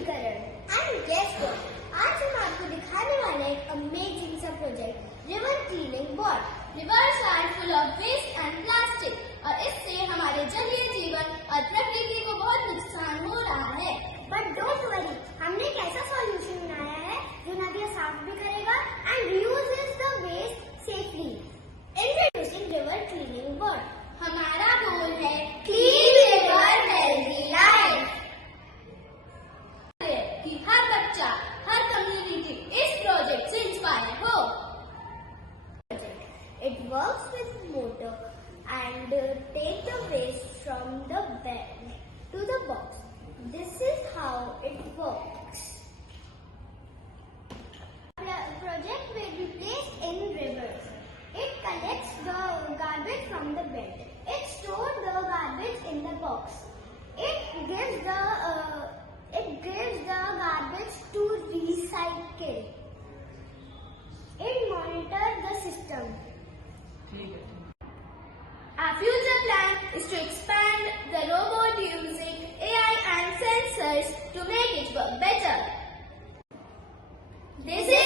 Shudhikaran. And guess what? आज हम आपको दिखाने वाले हैं एक अमेजिंग सा project river cleaning bot. Rivers are full of waste and plastic और इससे हमारे जलीय जीवन और प्रकृति को बहुत नुकसान हो रहा है. बट डोंट वरी, हमने एक ऐसा सॉल्यूशन बनाया है जो नदियाँ साफ भी करेगा and reuses the waste safely. Introducing river cleaning bot. हमारा गोल है क्लीन रिवर हेल्दी लाइफ, कि हर बच्चा, हर कम्युनिटी इस प्रोजेक्ट से इंस्पायर हो. It works with motor and take the waste from the bed to the box. This is how it works. The project will be placed in rivers. It collects the garbage from the bed. It stores the garbage in the box. It gives the garbage to recycle. It monitors the system. Our future plan is to expand the robot using AI and sensors to make it work better. This is